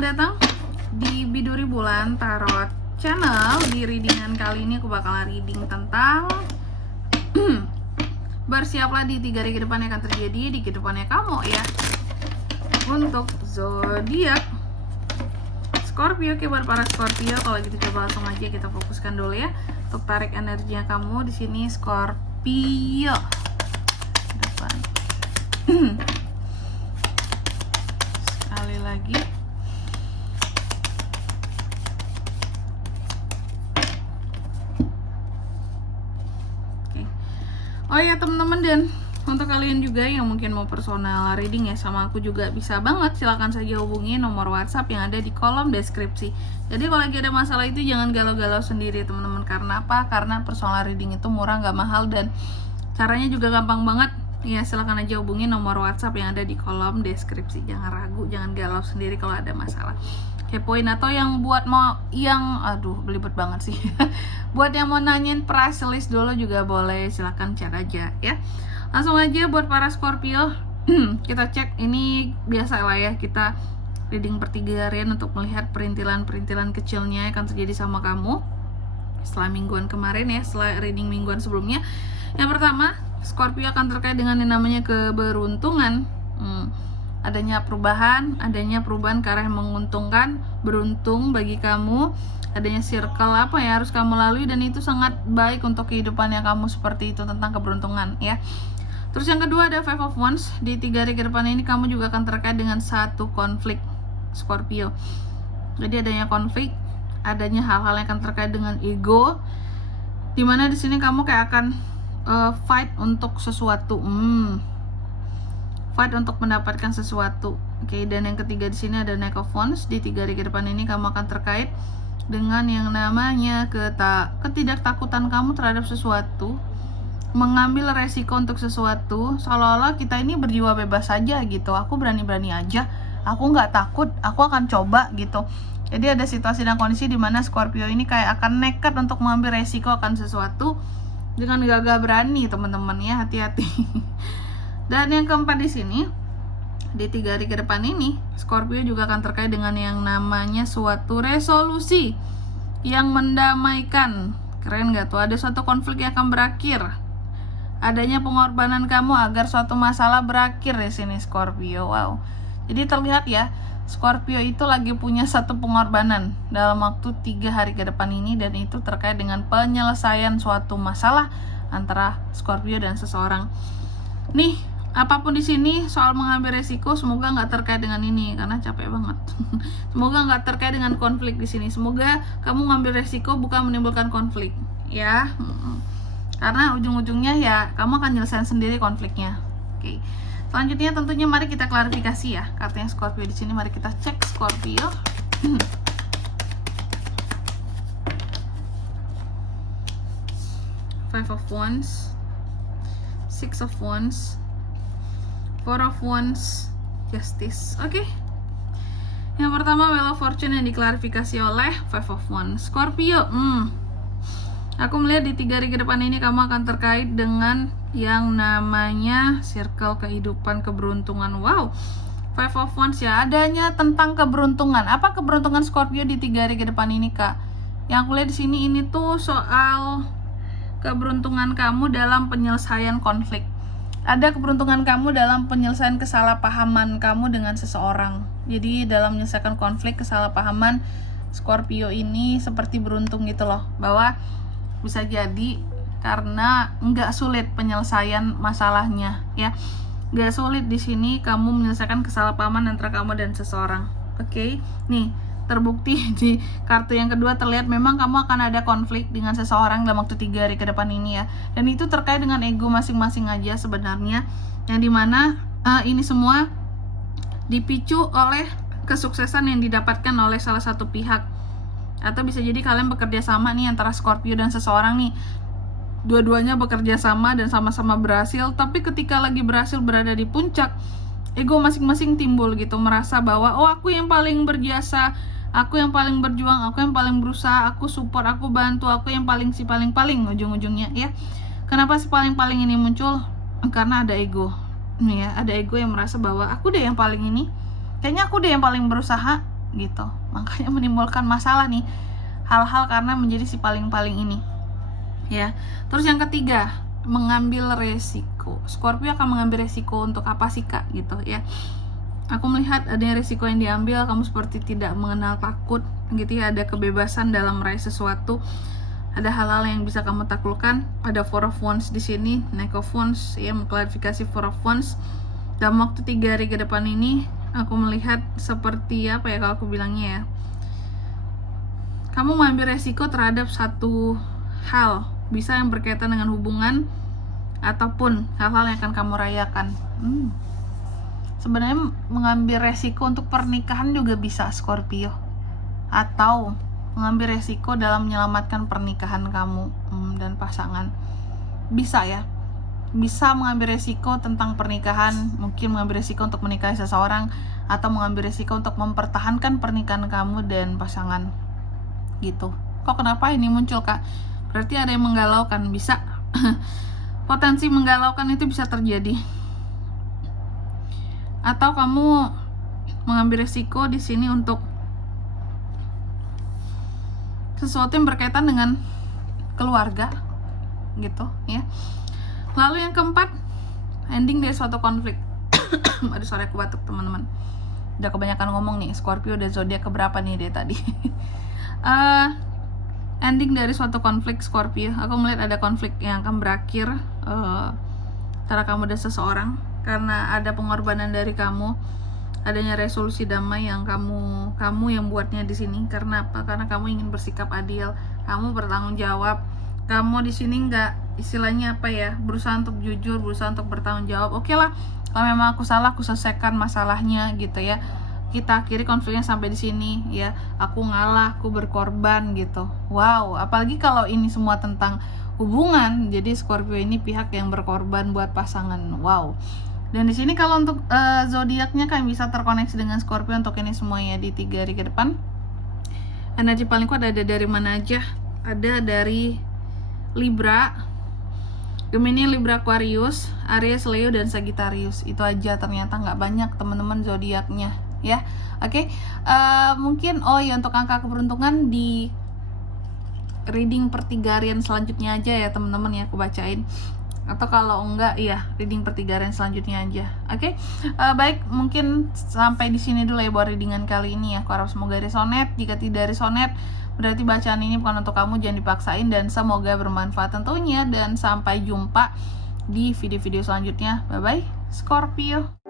selamat datang di Biduri Bulan Tarot Channel. Di readingan kali ini aku bakalan reading tentang bersiaplah di 3 hari ke depan yang akan terjadi di kehidupannya kamu ya. Untuk zodiak Scorpio, oke, buat para Scorpio, kalau gitu coba langsung aja kita fokuskan dulu ya untuk tarik energinya kamu di sini Scorpio. Depan. Sekali lagi. Oke. Oh ya teman-teman, dan untuk kalian juga yang mungkin mau personal reading ya sama aku juga bisa banget, silahkan saja hubungi nomor WhatsApp yang ada di kolom deskripsi. Jadi kalau lagi ada masalah itu jangan galau-galau sendiri teman-teman. Karena apa? Karena personal reading itu murah, nggak mahal, dan caranya juga gampang banget. Ya silahkan aja hubungi nomor WhatsApp yang ada di kolom deskripsi. Jangan ragu, jangan galau sendiri kalau ada masalah. Kepoin atau yang buat mau belibet banget sih. Buat yang mau nanyain price list dulu juga boleh, silahkan chat aja ya. Langsung aja buat para Scorpio, kita cek. Ini biasa lah ya, kita reading per 3 harian untuk melihat perintilan-perintilan kecilnya yang akan terjadi sama kamu setelah mingguan kemarin ya, setelah reading mingguan sebelumnya. Yang pertama, Scorpio akan terkait dengan yang namanya keberuntungan. Adanya perubahan ke arah yang menguntungkan, beruntung bagi kamu. Adanya circle apa ya harus kamu lalui, dan itu sangat baik untuk kehidupannya kamu, seperti itu tentang keberuntungan ya. Terus yang kedua ada Five of Wands. Di 3 hari ke depan ini kamu juga akan terkait dengan satu konflik Scorpio. Jadi adanya konflik, adanya hal-hal yang akan terkait dengan ego, dimana di sini kamu kayak akan fight untuk sesuatu, fight untuk mendapatkan sesuatu. Oke, dan yang ketiga di sini ada Knight of Wands. Di 3 hari ke depan ini kamu akan terkait dengan yang namanya ketidaktakutan kamu terhadap sesuatu, mengambil resiko untuk sesuatu, seolah-olah kita ini berjiwa bebas saja gitu. Aku berani-berani aja, aku nggak takut, aku akan coba gitu. Jadi ada situasi dan kondisi di mana Scorpio ini kayak akan nekat untuk mengambil resiko akan sesuatu dengan gagah berani teman-teman ya, hati-hati. Dan yang keempat di sini, di 3 hari ke depan ini Scorpio juga akan terkait dengan yang namanya suatu resolusi yang mendamaikan. Keren gak tuh? Ada suatu konflik yang akan berakhir, adanya pengorbanan kamu agar suatu masalah berakhir di sini Scorpio. Wow. Jadi terlihat ya, Scorpio itu lagi punya satu pengorbanan dalam waktu 3 hari ke depan ini, dan itu terkait dengan penyelesaian suatu masalah antara Scorpio dan seseorang. Nih, apapun di sini soal mengambil resiko, semoga nggak terkait dengan ini karena capek banget. Semoga nggak terkait dengan konflik di sini. Semoga kamu ngambil resiko bukan menimbulkan konflik, ya. Karena ujung-ujungnya ya kamu akan nyelesain sendiri konfliknya. Oke. Selanjutnya tentunya mari kita klarifikasi ya kartunya Scorpio di sini. Mari kita cek Scorpio. Five of Wands, Six of Wands, Four of Wands, Justice. Oke. Yang pertama Wheel of Fortune yang diklarifikasi oleh Five of Wands. Scorpio, aku melihat di 3 hari ke depan ini kamu akan terkait dengan yang namanya circle kehidupan, keberuntungan. Wow. Five of Wands ya, adanya tentang keberuntungan. Apa keberuntungan Scorpio di 3 hari ke depan ini, Kak? Yang aku lihat di sini ini tuh soal keberuntungan kamu dalam penyelesaian konflik. Ada keberuntungan kamu dalam penyelesaian kesalahpahaman kamu dengan seseorang. Jadi dalam menyelesaikan konflik, kesalahpahaman, Scorpio ini seperti beruntung gitu loh, bahwa bisa jadi karena nggak sulit penyelesaian masalahnya ya, nggak sulit di sini kamu menyelesaikan kesalahpahaman antara kamu dan seseorang. Oke. Nih terbukti di kartu yang kedua, terlihat memang kamu akan ada konflik dengan seseorang dalam waktu 3 hari ke depan ini ya, dan itu terkait dengan ego masing-masing aja sebenarnya, yang dimana ini semua dipicu oleh kesuksesan yang didapatkan oleh salah satu pihak, atau bisa jadi kalian bekerja sama nih antara Scorpio dan seseorang nih, dua-duanya bekerja sama dan sama-sama berhasil, tapi ketika lagi berhasil berada di puncak, ego masing-masing timbul gitu, merasa bahwa oh aku yang paling berjasa, aku yang paling berjuang, aku yang paling berusaha, aku support, aku bantu, aku yang paling ujung-ujungnya ya. Kenapa si paling-paling ini muncul? Karena ada ego nih ya, ada ego yang merasa bahwa aku deh yang paling ini, kayaknya aku deh yang paling berusaha, gitu. Makanya menimbulkan masalah nih hal-hal karena menjadi si paling-paling ini ya. Terus yang ketiga, mengambil resiko. Scorpio akan mengambil resiko untuk apa sih kak gitu ya. Aku melihat ada resiko yang diambil, kamu seperti tidak mengenal takut gitu ya, ada kebebasan dalam meraih sesuatu, ada hal-hal yang bisa kamu taklukkan. Ada Four of Wands di sini, Knight of Wands ya, mengklarifikasi Four of Wands. Dalam waktu 3 hari ke depan ini, aku melihat seperti apa ya kalau aku bilangnya ya, kamu mengambil resiko terhadap satu hal, bisa yang berkaitan dengan hubungan ataupun hal-hal yang akan kamu rayakan. Sebenarnya mengambil resiko untuk pernikahan juga bisa Scorpio, atau mengambil resiko dalam menyelamatkan pernikahan kamu dan pasangan. Bisa ya, bisa mengambil resiko tentang pernikahan, mungkin mengambil resiko untuk menikahi seseorang, atau mengambil resiko untuk mempertahankan pernikahan kamu dan pasangan gitu. Kok kenapa ini muncul kak? Berarti ada yang menggalaukan, bisa. Potensi menggalaukan itu bisa terjadi. Atau kamu mengambil resiko di sini untuk sesuatu yang berkaitan dengan keluarga gitu ya. Lalu yang keempat, ending dari suatu konflik. Aduh, sorry aku batuk teman-teman, udah kebanyakan ngomong nih. Scorpio udah zodiak keberapa nih deh tadi. Ending dari suatu konflik Scorpio, aku melihat ada konflik yang akan berakhir antara kamu dan seseorang karena ada pengorbanan dari kamu, adanya resolusi damai yang kamu yang buatnya di sini. Karena apa? Karena kamu ingin bersikap adil, kamu bertanggung jawab, kamu di sini nggak istilahnya apa ya, berusaha untuk jujur, berusaha untuk bertanggung jawab. Oke lah, kalau memang aku salah, aku selesaikan masalahnya gitu ya. Kita akhiri konfliknya sampai di sini ya. Aku ngalah, aku berkorban gitu. Wow, apalagi kalau ini semua tentang hubungan, jadi Scorpio ini pihak yang berkorban buat pasangan. Wow. Dan di sini kalau untuk zodiaknya kan bisa terkoneksi dengan Scorpio untuk ini semuanya di 3 hari ke depan. Energi paling kuat ada dari mana aja? Ada dari Libra, Gemini, Libra, Aquarius, Aries, Leo, dan Sagittarius. Itu aja, ternyata nggak banyak teman-teman zodiaknya ya. Oke. Mungkin ya untuk angka keberuntungan di reading per 3 harian selanjutnya aja ya teman-teman ya, aku bacain. Atau kalau enggak ya reading per 3 harian selanjutnya aja. Oke. Baik, mungkin sampai di sini dulu ya buat readingan kali ini ya. Aku harap semoga resonate. Jika tidak resonate, berarti bacaan ini bukan untuk kamu, jangan dipaksain, dan semoga bermanfaat tentunya. Dan sampai jumpa di video-video selanjutnya. Bye bye Scorpio.